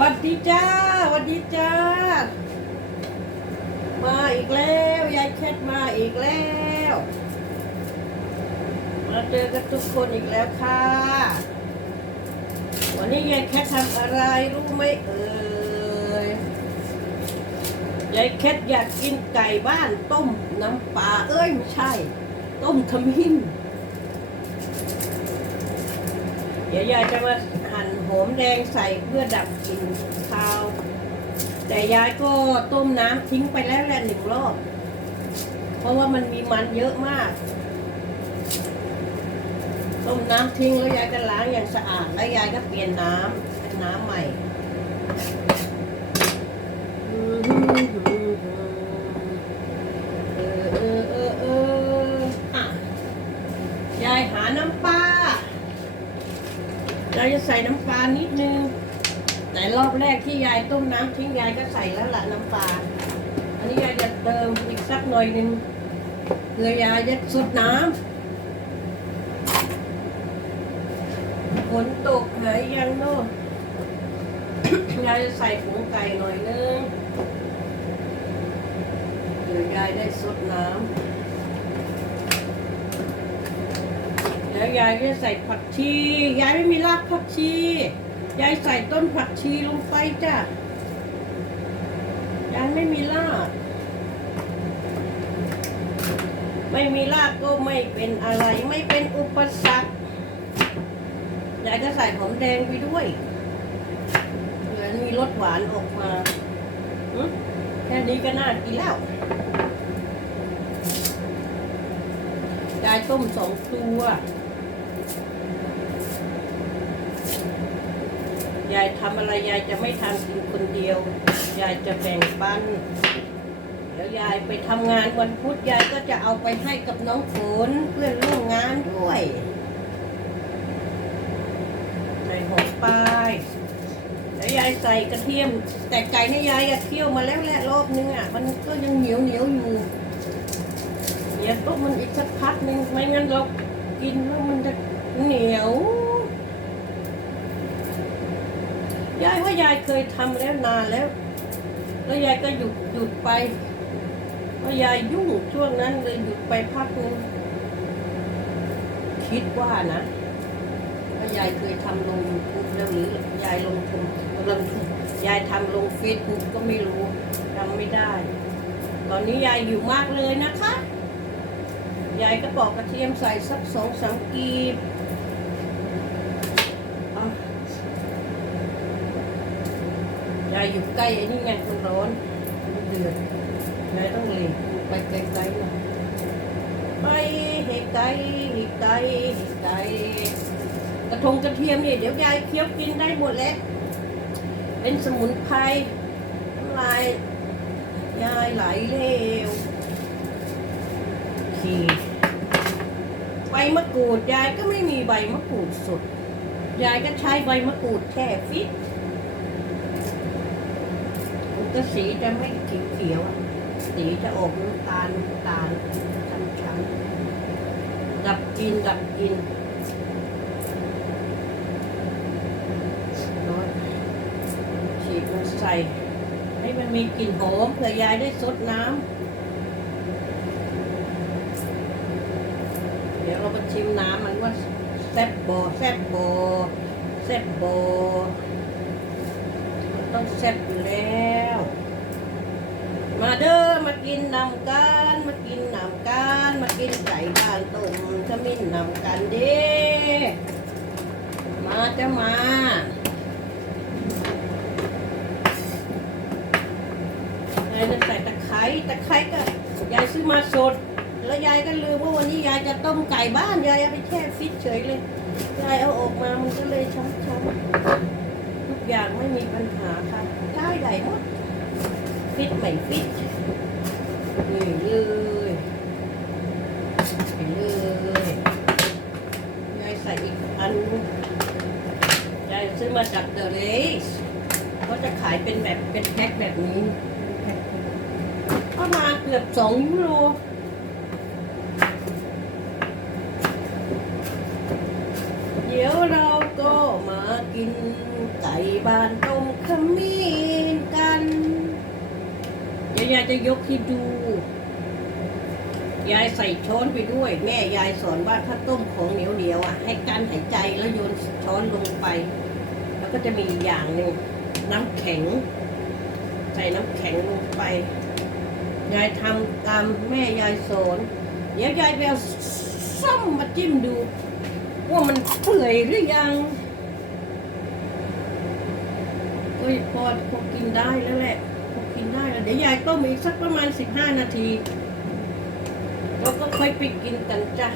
วัดดีจ้าวัดดีจ้า มาอีกแล้ว ยายแคทมาอีกแล้ว มาเจอกันทุกคนอีกแล้วค่ะ วันนี้ยายแคททำอะไรรู้ไหมเอ่ย ยายแคทอยากกินไก่บ้านต้มน้ำปลาเอ้ยไม่ใช่ ต้มขมิ้นเดี๋ยวยายจะมาหั่น หอมแดงใส่เพื่อดับกลิ่นคาว แต่ยายก็ต้มน้ำทิ้งไปแล้วแหละหนึ่งรอบ เพราะว่ามันมีมันเยอะมาก ต้มน้ำทิ้งแล้วยายก็ล้างอย่างสะอาด แล้วยายก็เปลี่ยนน้ำเป็นน้ำใหม่อะยายหาน้ำปลายาจะใส่น้ำ ลานิดนึง แต่รอบแรกที่ยายต้มน้ำทิ้งยายก็ใส่แล้วละน้ำปลา อันนี้ยายจะเติมอีกสักหน่อยหนึงเพื่อยายจะสุดน้ำฝนตกหายยังโน่ยายจะใส่ผงไก่หน่อยนึงเดี๋ยวยายได้สุดน้ำแล้วยายก็ใส่ผักชี ยายไม่มีรากผักชี ยายใส่ต้นผักชีลงไปจ้ะยายไม่มีราก ไม่มีรากก็ไม่เป็นอะไร ไม่เป็นอุปสรรค ยายก็ใส่หอมแดงไปด้วยเผื่อมีรสหวานออกมา แค่นี้ก็น่ากินแล้ว ยายต้มสองตัว ยายทำอะไรยายจะไม่ทำกินคนเดียว ยายจะแบ่งปันเดี๋ยวยายไปทำงานวันพุธยายก็จะเอาไปให้กับน้องฝนเพื่อนร่วมงานด้วยใส่หอมปลายแล้วยายใส่กระเทียม แต่ไก่เนี่ยยายอะเคี่ยวมาแล้วแหละรอบนึงอะ มันก็ยังเหนียวเหนียวอยู่เดี๋ยวต้มมันอีกสักพักหนึ่งไม่งั้นเรากินแล้วมันจะเหนียว ยายว่ายายเคยทำแล้วนานแล้ว แล้วยายก็หยุดหยุดไปเพราะยายยุ่งช่วงนั้นเลยหยุดไปพักนึงคิดว่านะว่ายายเคยทำลงยูทูบแล้วหรือยายลงทุนลงทุนยายทำลงเฟซบุ๊กก็ไม่รู้จำไม่ได้ ตอนนี้ยายอยู่มากเลยนะคะ ยายก็ปอกกระเทียมใส่สักสองสามกีบเอา ยายอยู่ใกล้ไอ้นี่ไงมันร้อนมันเดือดยายต้องหลีกไปไกลๆหน่อยไปให้ไกลให้ไกลให้ไกลกระทงกระเทียมนี่เดี๋ยวยายเคี้ยวกินได้หมดแล้วเป็นสมุนไพรลายยายไหลเร็วทีใบมะกรูดยายก็ไม่มีใบมะกรูดสดยายก็ใช้ใบมะกรูดแช่ฟิต มันก็สีจะไม่เขียวสีจะออกน้ำตาลน้ำตาลช้ำๆดับกลินดับกลินร้อนฉีดมันใส่ให้มันมีกลิ่นหอมเผื่อยายได้ซดน้ำเดี๋ยวเรามาชิมน้ำมันว่าแซ่บโบแซ่บโบแซ่บโบมันต้องแซ่บอยู่แล้ว มาเด้อมากินนำกันมากินนำกันมากินไก่บ้านต้มขมิ้นนำกันเด้มาจะมายายจะใส่ตะไคร้ตะไคร้ก็ยายซื้อมาสด แล้วยายก็ลืมว่าวันนี้ยายจะต้มไก่บ้านยายเอาไปแช่ฟิตเฉยเลยยายเอาออกมามันก็เลยช้ำๆทุกอย่างไม่มีปัญหาค่ะได้ใดหมด ฟิตไม่ฟิตนี่เลยเลยยายใส่อีกอันยายซื้อมาจากเดอะเรสเขาจะขายเป็นแบบเป็นแพ็คแบบนี้เป็นแพ็คประมาณเกือบสองยูโรเดี๋ยวเราก็มากินไก่บานต้มขมิ้นายจะยกให้ดู ยายใส่ช้อนไปด้วย แม่ยายสอนว่าถ้าต้มของเหนียวเหนียวๆอะให้กั้นหายใจแล้วโยนช้อนลงไป แล้วก็จะมีอย่างหนึ่งน้ำแข็ง ใส่น้ำแข็งลงไป ยายทำตามแม่ยายสอนเดี๋ยวยายไปเอาซ่อมมาจิ้มดู ว่ามันเปื่อยหรือยังโอ้ยพอพอกินได้แล้วแหละ นได้แล้วเดี๋ยวยายต้มอีกสักประมาณสิบห้านาทีเราก็ค่อยไปกินกันจ้ะ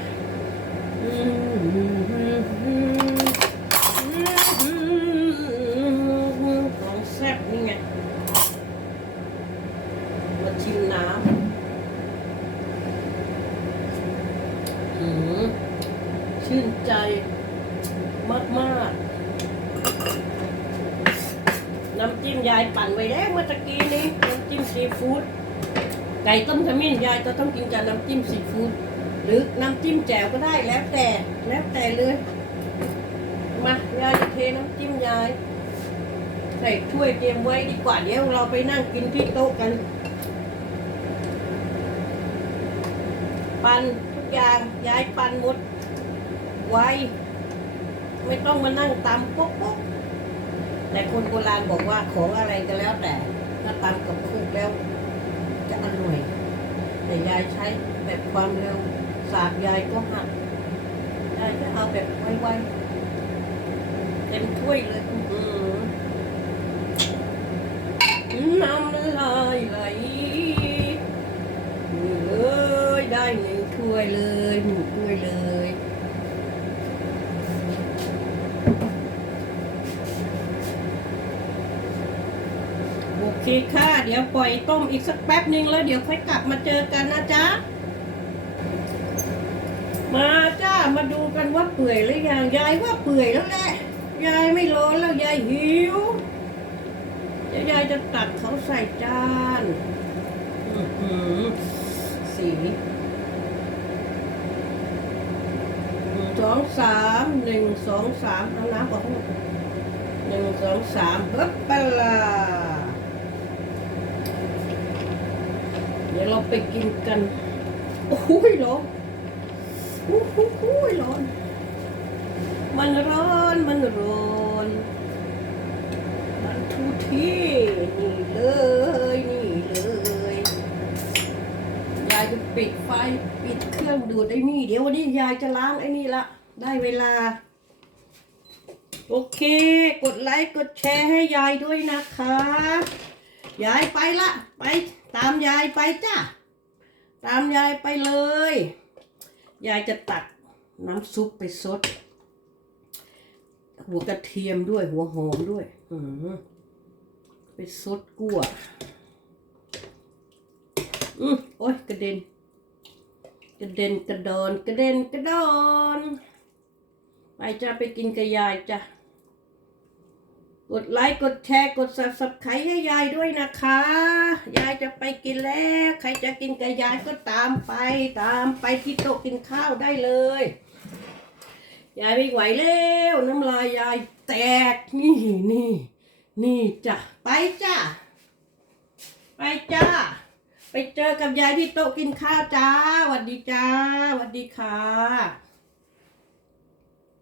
ของแซ่บนี่ไงมาชิมน้ำชื่นใจมากมากๆ น้ำจิ้มยายปั่นไว้แล้วเมื่อตะกี้นี้น้ำจิ้มซีฟู้ดไก่ต้มขมิ้นยายก็ต้องกินกับน้ำจิ้มซีฟู้ดหรือน้ำจิ้มแจ่วก็ได้แล้วแต่แล้วแต่เลยมายายจะเทน้ำจิ้มยาย ใส่ถ้วยเตรียมไว้ดีกว่าเดี๋ยวเราไปนั่งกินที่โต๊ะกัน ปั่นทุกอย่างยายปั่นหมดไวไม่ต้องมานั่งตำปุ๊กปุ๊ก แต่คนโบราณบอกว่าของอะไรก็แล้วแต่ถ้าตำกับคุกแล้ว จะอร่อย แต่ยายใช้แบบความเร็วสากยายก็หักยายจะเอาแบบไวๆเต็มถ้วยเลยอื้อหือน้ำลายไหลนี่เลยได้หนึ่งถ้วยเลยหนึ่งถ้วยเลย โอเคค่ะเดี๋ยวปล่อยต้มอีกสักแป๊บหนึ่งแล้วเดี๋ยวค่อยกลับมาเจอกันนะจ๊ะ มาจ้ามาดูกันว่าเปื่อยหรือยังยายว่าเปื่อยแล้วแหละยายไม่ร้อนแล้วยายหิวเดี๋ยวยายจะตักเขาใส่จานอื้อหือสีหนึ่งสองสามหนึ่งสองสามเอาน้ำออกให้หนึ่งสองสามปึ๊บปลา ดี๋ยวเราไปกินกัน โอ้โหร้อนโอ้โหร้อน มันร้อน มันร้อนมันทุกที่นี่เลย นี่เลยยายจะปิดไฟปิดเครื่องดูดไอ้นี่เดี๋ยววันนี้ยายจะล้างไอ้นี่ละ ได้เวลา โอเค กดไลค์ กดแชร์ให้ยายด้วยนะคะ ยายไปละ ไปตามยายไปจ้ะตามยายไปเลย ยายจะตักน้ำซุปไปซด หัวกระเทียมด้วยหัวหอมด้วย อืมไปซดกั่วอืมโอ๊ยกระเด็น กระเด็นกระดอนกระเด็นกระดอน ไปจ้ะไปกินกับยายจ้ะ กดไลค์กดแชร์กด subscribe ให้ยายด้วยนะคะ ยายจะไปกินแล้วใครจะกินกับยายก็ตามไป ตามไปที่โต๊ะกินข้าวได้เลย ยายไม่ไหวแล้วน้ำลายยายแตกนี่นี่นี่จ้ะไปจ้ะไปจ้าไปเจอกับยายที่โต๊ะกินข้าวจ้าสวัสดีจ้าสวัสดีค่ะ